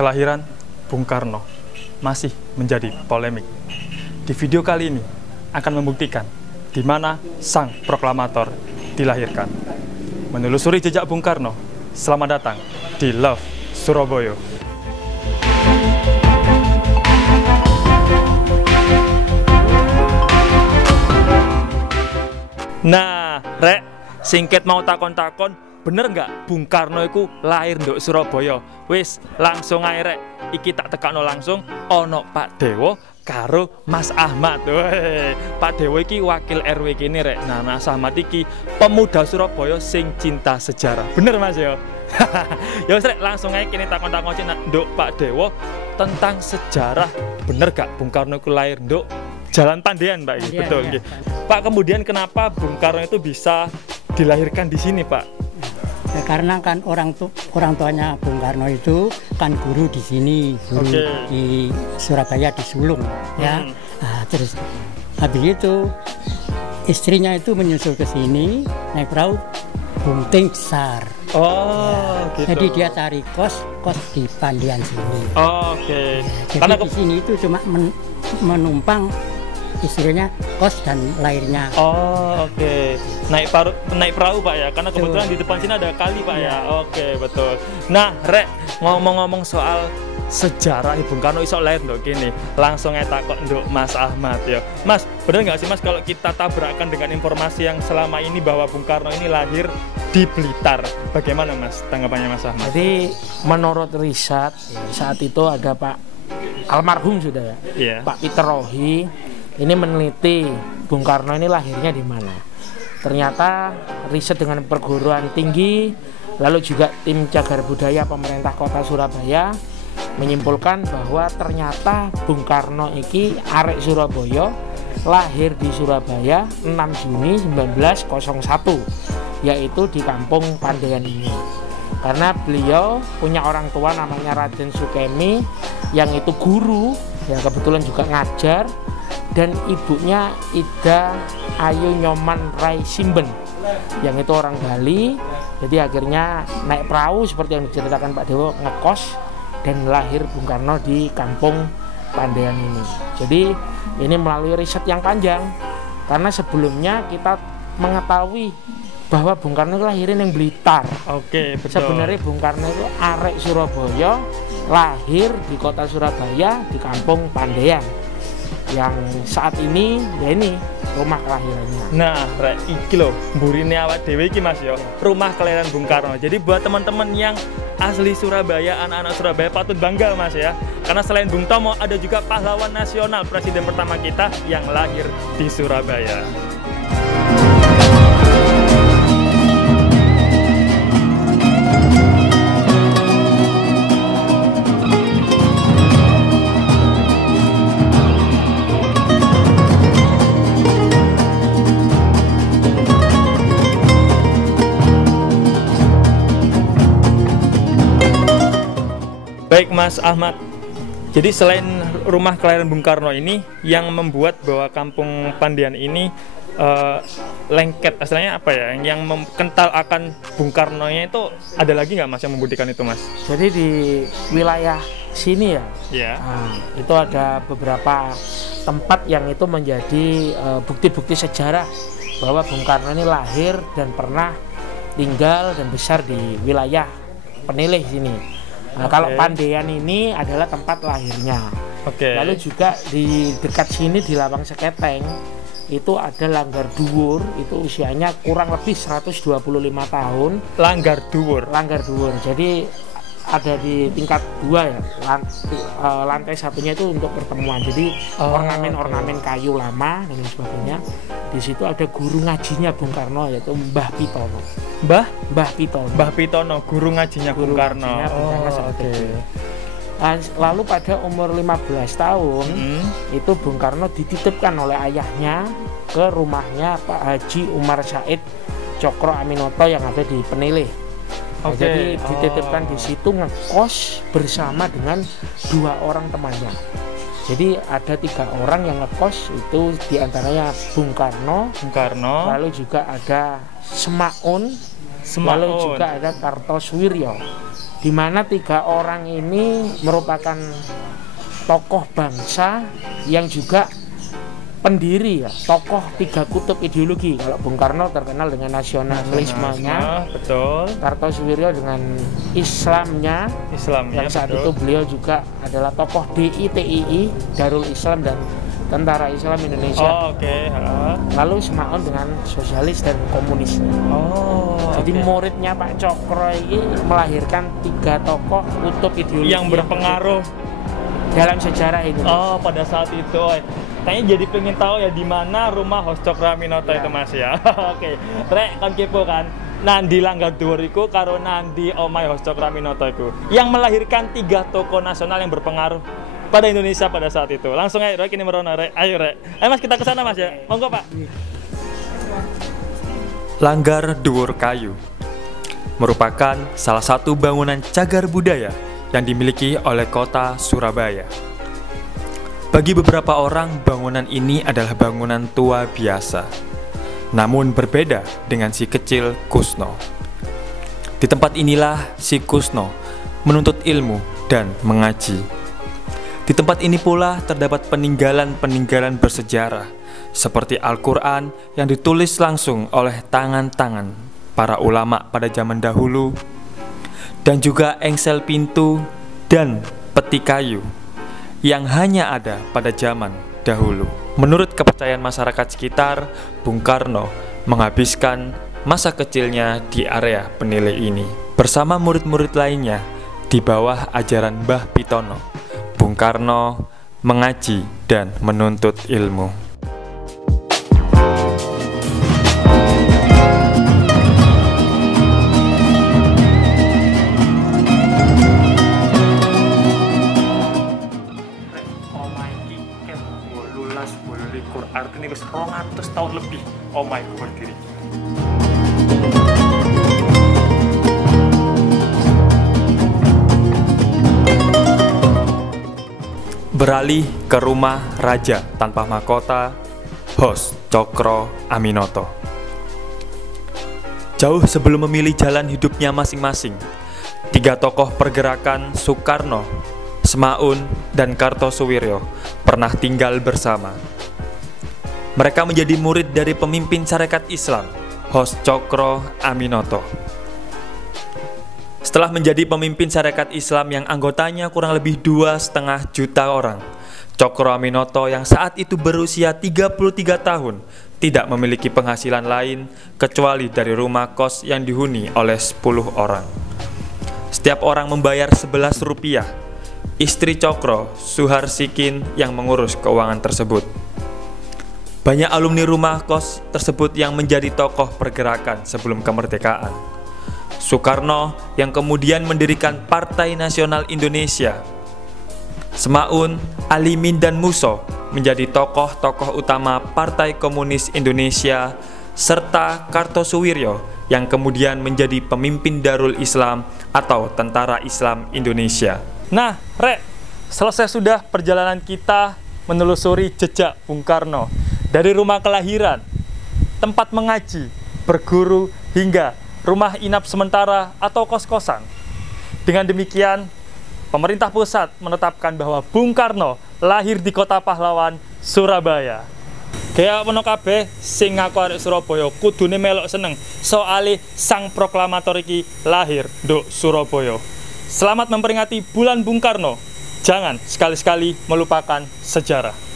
kelahiran Bung Karno masih menjadi polemik. Di video kali ini akan membuktikan di mana sang proklamator dilahirkan. Menelusuri jejak Bung Karno, selamat datang di Love Surabaya. Nah, Rek, singket mau takon-takon, bener nggak Bung Karno itu lahir nduk Surabaya? Wis, langsung ae Rek, iki tak tekakno langsung ono Pak Dewo karo Mas Ahmad. Weh, Pak Dewo iki wakil RW kini Rek. Nah, Mas Ahmad iki pemuda Surabaya sing cinta sejarah. Bener Mas yo? Ya wis Rek, langsung ae kene takon-takon nduk Pak Dewo tentang sejarah. Bener gak Bung Karno itu lahir nduk Jalan Pandean, Pak? Ya, betul. ya, Pak, kemudian kenapa Bung Karno itu bisa dilahirkan di sini, Pak? Ya, karena kan orang tuanya Bung Karno itu kan guru di sini, guru di Surabaya di Sulung, ya. Nah, terus habis itu istrinya itu menyusul ke sini naik perahu bunting besar. Oh, ya, gitu. Jadi dia cari kos di Pandean sini. Oh, oke. Jadi Karena di sini itu cuma menumpang istrinya kos dan lahirnya. Oh, oke. Naik perahu Pak ya, karena kebetulan di depan sini ada kali Pak ya. Oke, betul. Nah, Rek, ngomong-ngomong soal sejarah Bung Karno iso lahir nduk gini, langsung takok nduk Mas Ahmad ya. Mas, bener nggak sih Mas kalau kita tabrakan dengan informasi yang selama ini bahwa Bung Karno ini lahir di Blitar? Bagaimana Mas tanggapannya Mas Ahmad? Jadi menurut riset saat itu ada Pak almarhum sudah ya, Pak Peter Rohi ini meneliti Bung Karno ini lahirnya di mana. Ternyata riset dengan perguruan tinggi, lalu juga tim cagar budaya pemerintah kota Surabaya menyimpulkan bahwa ternyata Bung Karno iki arek Surabaya, lahir di Surabaya 6 Juni 1901, yaitu di Kampung Pandean ini. Karena beliau punya orang tua namanya Raden Sukemi yang itu guru, ya kebetulan juga ngajar, dan ibunya Ida Ayu Nyoman Rai Simben yang itu orang Bali. Jadi akhirnya naik perahu seperti yang diceritakan Pak Dewo, ngekos dan lahir Bung Karno di Kampung Pandean ini. Jadi ini melalui riset yang panjang, karena sebelumnya kita mengetahui bahwa Bung Karno itu lahirin yang Blitar. Oke, betul. Sebenarnya Bung Karno itu arek Surabaya, lahir di kota Surabaya di Kampung Pandean yang saat ini ya ini rumah kelahirannya. Nah, Rek, iki lho, mburine awak dhewe iki Mas yo, rumah kelahiran Bung Karno. Jadi buat teman-teman yang asli Surabaya, anak-anak Surabaya patut bangga Mas ya. Karena selain Bung Tomo ada juga pahlawan nasional, presiden pertama kita yang lahir di Surabaya. Baik Mas Ahmad, jadi selain rumah kelahiran Bung Karno ini yang membuat bahwa Kampung Pandean ini lengket, istilahnya apa ya, yang kental akan Bung Karno-nya itu ada lagi nggak Mas yang membuktikan itu Mas? Jadi di wilayah sini ya, Nah, itu ada beberapa tempat yang itu menjadi bukti-bukti sejarah bahwa Bung Karno ini lahir dan pernah tinggal dan besar di wilayah Penilih sini. Nah, kalau Pandean ini adalah tempat lahirnya. Lalu juga di dekat sini di Lawang Seketeng itu ada Langgar Dhuwur, itu usianya kurang lebih 125 tahun. Langgar Dhuwur. Jadi ada di tingkat 2 ya. Lantai satunya itu untuk pertemuan. Jadi ornamen-ornamen kayu lama dan sebagainya. Di situ ada guru ngajinya Bung Karno yaitu Mbah Pitono. Mbah Pitono, guru ngajinya Bung Karno. Lalu pada umur 15 tahun itu Bung Karno dititipkan oleh ayahnya ke rumahnya Pak Haji Umar Said Cokro Aminoto yang ada di Penilih. Jadi dititipkan di situ ngekos bersama dengan 2 orang temannya. Jadi ada 3 orang yang ngekos, itu diantaranya Bung Karno, lalu juga ada Semaun, lalu juga ada Kartosuwiryo. di mana 3 orang ini merupakan tokoh bangsa yang juga pendiri ya, tokoh 3 kutub ideologi. Kalau Bung Karno terkenal dengan nasionalismenya, betul. Kartosuwiryo dengan Islamnya, yang saat betul. itu beliau juga adalah tokoh DITII, Darul Islam dan Tentara Islam Indonesia. Lalu Semaun dengan sosialis dan komunisnya. Jadi muridnya Pak Cokro ini melahirkan 3 tokoh kutub ideologi yang berpengaruh dalam sejarah Indonesia. Pada saat itu. Kayaknya jadi pengen tahu ya di mana rumah Hos Cokroaminoto itu Mas ya. Oke. Rek kan kepo kan. Nandi Langgar Dhuwur iku karo nandi omahe Hos Cokroaminoto iku yang melahirkan 3 tokoh nasional yang berpengaruh pada Indonesia pada saat itu. Langsung aja Rek, ini merono Rek. Ayo Rek. Ayo Mas, kita ke sana Mas ya. Monggo Pak. Langgar Dhuwur Kayu merupakan salah satu bangunan cagar budaya yang dimiliki oleh kota Surabaya. Bagi beberapa orang, bangunan ini adalah bangunan tua biasa. Namun berbeda dengan si kecil Kusno. Di tempat inilah si Kusno menuntut ilmu dan mengaji. Di tempat ini pula terdapat peninggalan-peninggalan bersejarah seperti Al-Quran yang ditulis langsung oleh tangan-tangan para ulama pada zaman dahulu, dan juga engsel pintu dan peti kayu yang hanya ada pada zaman dahulu. Menurut kepercayaan masyarakat sekitar, Bung Karno menghabiskan masa kecilnya di area Penilai ini bersama murid-murid lainnya di bawah ajaran Mbah Pitono. Bung Karno mengaji dan menuntut ilmu. Artinya wis 200 tahun lebih omah iku berdiri. Beralih ke rumah raja tanpa mahkota, Hos Cokroaminoto. Jauh sebelum memilih jalan hidupnya masing-masing, 3 tokoh pergerakan Soekarno, Semaun, dan Kartosuwiryo pernah tinggal bersama. Mereka menjadi murid dari pemimpin Sarekat Islam, Hos Cokroaminoto. Setelah menjadi pemimpin Sarekat Islam yang anggotanya kurang lebih 2,5 juta orang, Cokroaminoto yang saat itu berusia 33 tahun tidak memiliki penghasilan lain kecuali dari rumah kos yang dihuni oleh 10 orang. Setiap orang membayar 11 rupiah. Istri Cokro, Suharsikin, yang mengurus keuangan tersebut. Banyak alumni rumah kos tersebut yang menjadi tokoh pergerakan sebelum kemerdekaan. Soekarno yang kemudian mendirikan Partai Nasional Indonesia. Semaun, Alimin, dan Muso menjadi tokoh-tokoh utama Partai Komunis Indonesia, serta Kartosuwiryo yang kemudian menjadi pemimpin Darul Islam atau Tentara Islam Indonesia. Nah, Rek, selesai sudah perjalanan kita menelusuri jejak Bung Karno. Dari rumah kelahiran, tempat mengaji, berguru, hingga rumah inap sementara atau kos-kosan. Dengan demikian, pemerintah pusat menetapkan bahwa Bung Karno lahir di kota pahlawan, Surabaya. Kayak meno kabeh sing ngaku arek Surabaya kudune melok seneng soale sang proklamator iki lahir nduk Surabaya. Selamat memperingati bulan Bung Karno. Jangan sekali-sekali melupakan sejarah.